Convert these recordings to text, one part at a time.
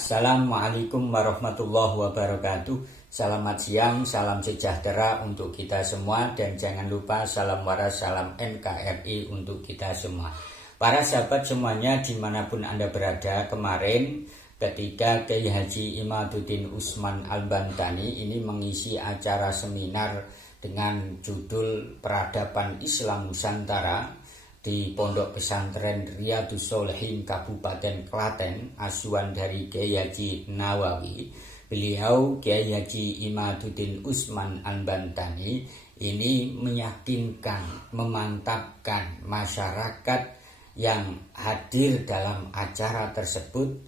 Assalamualaikum warahmatullahi wabarakatuh. Selamat siang, salam sejahtera untuk kita semua. Dan jangan lupa salam waras, salam NKRI untuk kita semua. Para sahabat semuanya dimanapun Anda berada, kemarin ketika Kiai Haji Imaduddin Usman Al-Bantani ini mengisi acara seminar dengan judul Peradaban Islam Nusantara di Pondok Pesantren Riyadhus Shalihin Kabupaten Klaten, asuhan dari Kiai Haji Nawawi. Beliau Kiai Haji Imaduddin Usman Al-Bantani ini meyakinkan, memantapkan masyarakat yang hadir dalam acara tersebut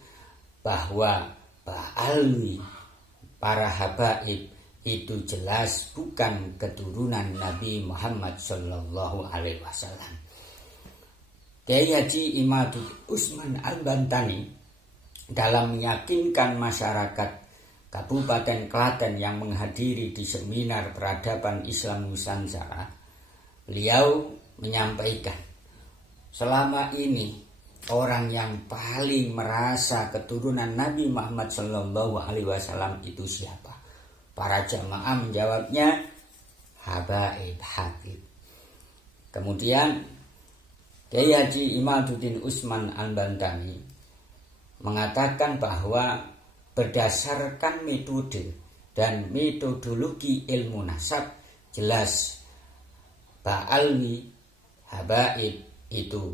bahwa Ba'alwi, para habaib itu jelas bukan keturunan Nabi Muhammad Sallallahu Alaihi Wasallam. Kiai Haji Imaduddin Usman Al-Bantani dalam meyakinkan masyarakat Kabupaten Klaten yang menghadiri di seminar Peradaban Islam Nusantara, beliau menyampaikan, selama ini orang yang paling merasa keturunan Nabi Muhammad Sallallahu Alaihi Wasallam itu siapa? Para jamaah menjawabnya, habaib habib. Kemudian Kiai Haji Imaduddin Usman Al-Bantani mengatakan bahwa berdasarkan metode dan metodologi ilmu nasab, jelas Ba'alwi, habaib itu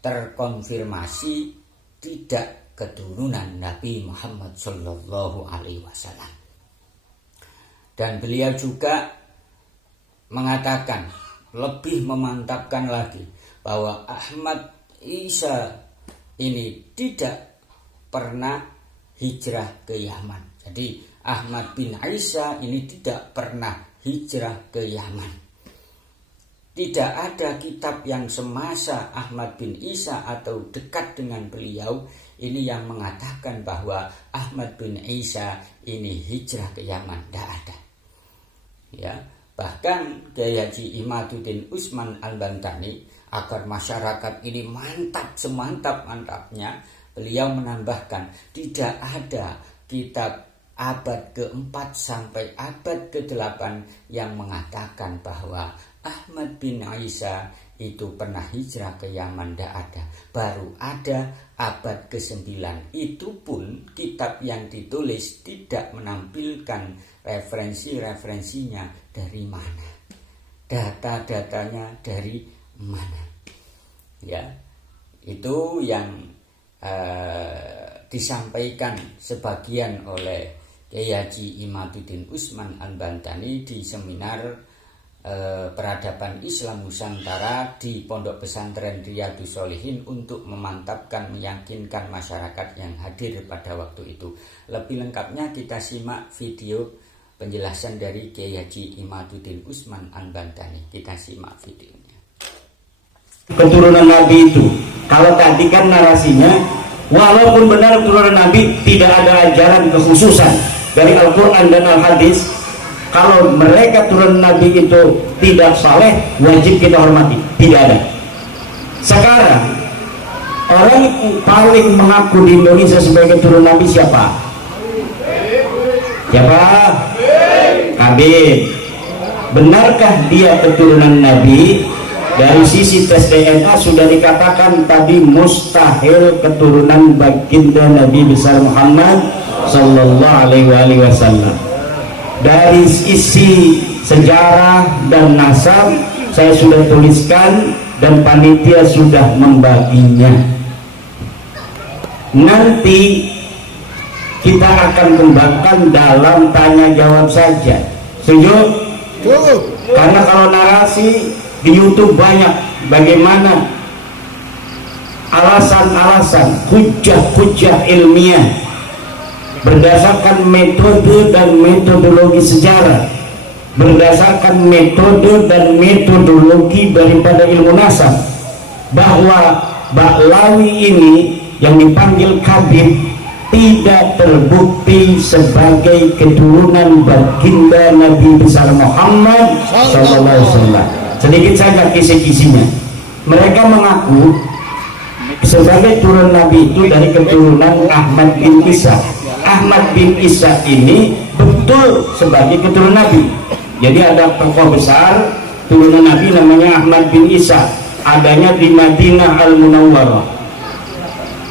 terkonfirmasi tidak keturunan Nabi Muhammad Sallallahu Alaihi Wasallam. Dan beliau juga mengatakan, lebih memantapkan lagi, bahwa Ahmad Isa ini tidak pernah hijrah ke Yaman. Jadi Ahmad bin Isa ini tidak pernah hijrah ke Yaman. Tidak ada kitab yang semasa Ahmad bin Isa atau dekat dengan beliau ini yang mengatakan bahwa Ahmad bin Isa ini hijrah ke Yaman. Tidak ada. Ya, bahkan Kiai Haji Imaduddin Usman Al-Bantani agar masyarakat ini mantap semantap-mantapnya, beliau menambahkan tidak ada kitab abad ke-4 sampai abad ke-8 yang mengatakan bahwa Ahmad bin Isa itu pernah hijrah ke Yaman. Tidak ada. Baru ada abad ke-9. Itu pun kitab yang ditulis tidak menampilkan referensi-referensinya dari mana, data-datanya dari mana. Ya, itu yang disampaikan sebagian oleh Kiai Haji Imaduddin Usman Al-Bantani di seminar Peradaban Islam Nusantara di Pondok Pesantren Riyadhus Shalihin untuk memantapkan, meyakinkan masyarakat yang hadir pada waktu itu. Lebih lengkapnya kita simak video penjelasan dari Kiai Haji Imaduddin Usman Al-Bantani. Kita simak videonya. Keturunan Nabi itu, kalau tadi kan narasinya, walaupun benar keturunan Nabi, tidak ada ajaran kekhususan dari Al-Quran dan Al-Hadis. Kalau mereka turun Nabi itu tidak saleh, wajib kita hormati. Tidak ada. Sekarang orang yang paling mengaku di Indonesia sebagai keturunan Nabi siapa? Siapa? Habib. Benarkah dia keturunan Nabi? Dari sisi tes DNA sudah dikatakan tadi mustahil keturunan baginda Nabi besar Muhammad Sallallahu Alaihi Wasallam. Dari sisi sejarah dan nasab saya sudah tuliskan dan panitia sudah membaginya. Nanti kita akan kembangkan dalam tanya jawab saja. Setuju? Karena kalau narasi di YouTube banyak bagaimana alasan-alasan, hujah-hujah ilmiah berdasarkan metode dan metodologi sejarah, berdasarkan metode dan metodologi daripada ilmu nasab, bahwa Ba'alwi ini yang dipanggil Kabir tidak terbukti sebagai keturunan baginda Nabi besar Muhammad SAW. Sedikit saja kisi-kisinya. Mereka mengaku sebagai turun Nabi itu dari keturunan Ahmad bin Isa. Ahmad bin Isa ini betul sebagai keturunan Nabi. Jadi ada tokoh besar turunan Nabi namanya Ahmad bin Isa, adanya di Madinah Al-Munawwarah.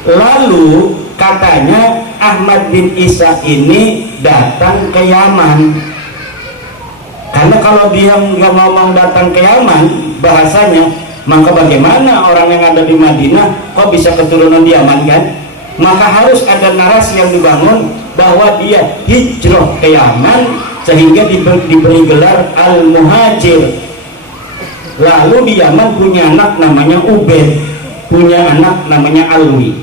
Lalu katanya Ahmad bin Isa ini datang ke Yaman. Karena kalau dia nggak ngomong datang ke Yaman bahasanya, maka bagaimana orang yang ada di Madinah kok bisa keturunan di Yaman kan? Maka harus ada narasi yang dibangun bahwa dia hijrah ke Yaman sehingga diberi gelar Al-Muhajir. Lalu di Yaman punya anak namanya Ubed, punya anak namanya Alwi.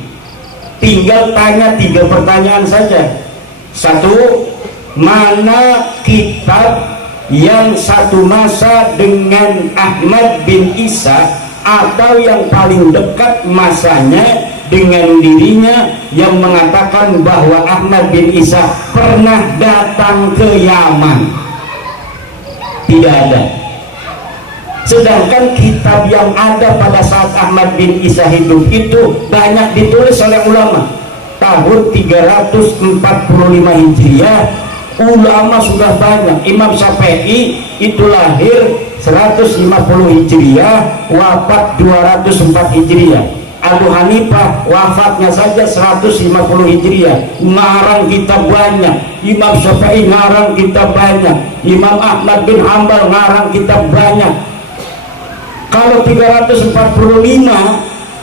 Tinggal tanya 3 pertanyaan saja. 1, mana kitab yang satu masa dengan Ahmad bin Isa atau yang paling dekat masanya dengan dirinya yang mengatakan bahwa Ahmad bin Isa pernah datang ke Yaman? Tidak ada. Sedangkan kitab yang ada pada saat Ahmad bin Isa hidup itu banyak ditulis oleh ulama. Tahun 345 Hijriah ulama sudah banyak. Imam Syafi'i itu lahir 150 Hijriah, wafat 204 Hijriah. Abu Hanifah wafatnya saja 150 Hijriah, ngarang kitab banyak. Imam Syafi'i ngarang kitab banyak. Imam Ahmad bin Hanbal ngarang kitab banyak. Kalau 345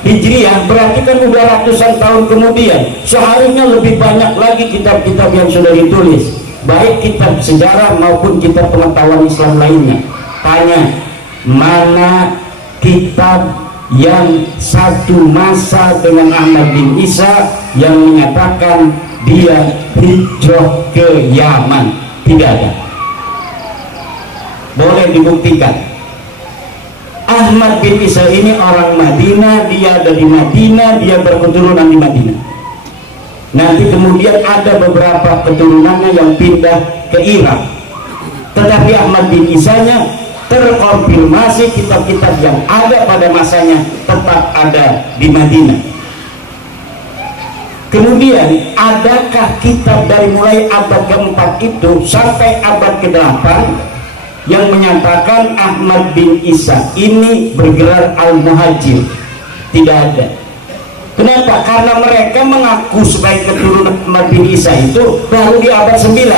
Hijriah berarti kan udah ratusan tahun kemudian. Seharusnya lebih banyak lagi kitab-kitab yang sudah ditulis, baik kitab sejarah maupun kitab pengetahuan Islam lainnya. Tanya, mana kitab yang satu masa dengan Ahmad bin Isa yang menyatakan dia hijrah ke Yaman? Tidak ada. Boleh dibuktikan. Ahmad bin Isa ini orang Madinah, dia ada di Madinah, dia berketurunan di Madinah. Nanti kemudian ada beberapa keturunannya yang pindah ke Irak. Tetapi Ahmad bin Isanya terkonfirmasi kitab-kitab yang ada pada masanya tetap ada di Madinah. Kemudian adakah kitab dari mulai abad ke-4 itu sampai abad ke-8 yang menyatakan Ahmad bin Isa ini bergelar Al-Muhajir? Tidak ada. Kenapa? Karena mereka mengaku sebagai keturunan Ahmad bin Isa itu baru di abad 9.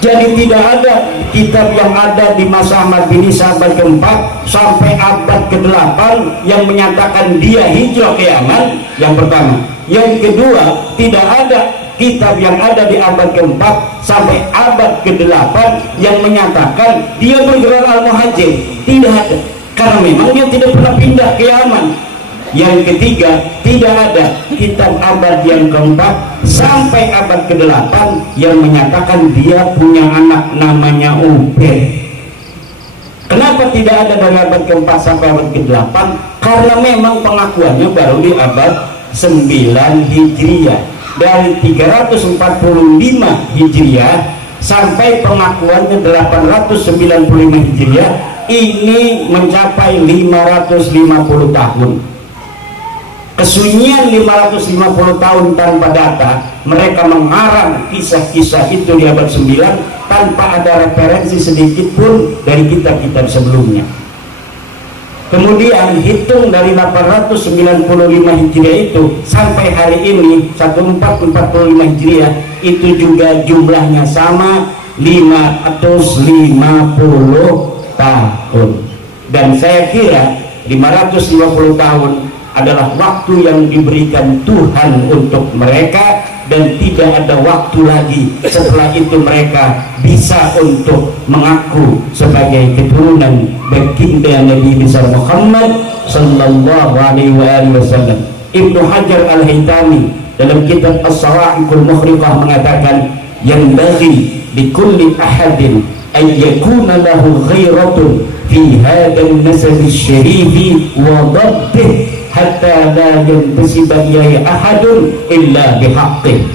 Jadi tidak ada kitab yang ada di masa Ahmad bin Isa abad ke-4 sampai abad ke-8 yang menyatakan dia hijrah ke Yaman. Yang pertama. Yang kedua, tidak ada kitab yang ada di abad ke-4 sampai abad ke-8 yang menyatakan dia bergelar Al-Muhajir. Tidak ada, karena memang dia tidak pernah pindah ke Yaman. Yang ketiga, tidak ada kitab abad yang ke-4 sampai abad ke-8 yang menyatakan dia punya anak namanya Ubed. Kenapa tidak ada dari abad ke-4 sampai abad ke-8? Karena memang pengakuannya baru di abad 9 Hijriah. Dari 345 Hijriah sampai pengakuannya 895 Hijriah, ini mencapai 550 tahun. Kesunyian 550 tahun tanpa data, mereka mengarang kisah-kisah itu di abad 9 tanpa ada referensi sedikit pun dari kitab-kitab sebelumnya. Kemudian hitung dari 895 Hijriah itu sampai hari ini 1445 Hijriah, itu juga jumlahnya sama 550 tahun. Dan saya kira 550 tahun adalah waktu yang diberikan Tuhan untuk mereka, dan tidak ada waktu lagi setelah itu mereka bisa untuk mengaku sebagai keturunan baginda Nabi besar Muhammad sallallahu alaihi wasallam. Ibnu Hajar Al-Haytami dalam kitab As-Sawa'iqul Muhriqah mengatakan, yang bagi di kulli ahadin ay yakuna lahu ghairatun fi hadzal nasab asy-syarif wa dhabtih hatta la yantasiba ilaihi ahadun illa bihaqqih.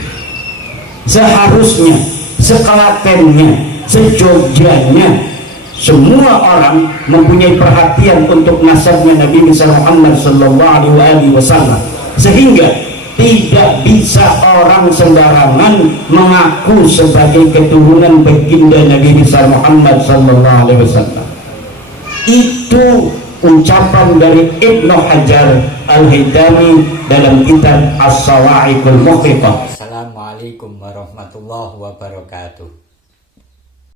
Seharusnya, sekelatennya, sejogjanya semua orang mempunyai perhatian untuk nasabnya Nabi Muhammad sallallahu alaihi wasallam, sehingga tidak bisa orang sembarangan mengaku sebagai keturunan baginda Nabi Muhammad sallallahu alaihi wasallam. Itu ucapan dari Ibnu Hajar Al-Haytami dalam kitab As-Sawa'iqul Muhriqah. Assalamualaikum warahmatullahi wabarakatuh.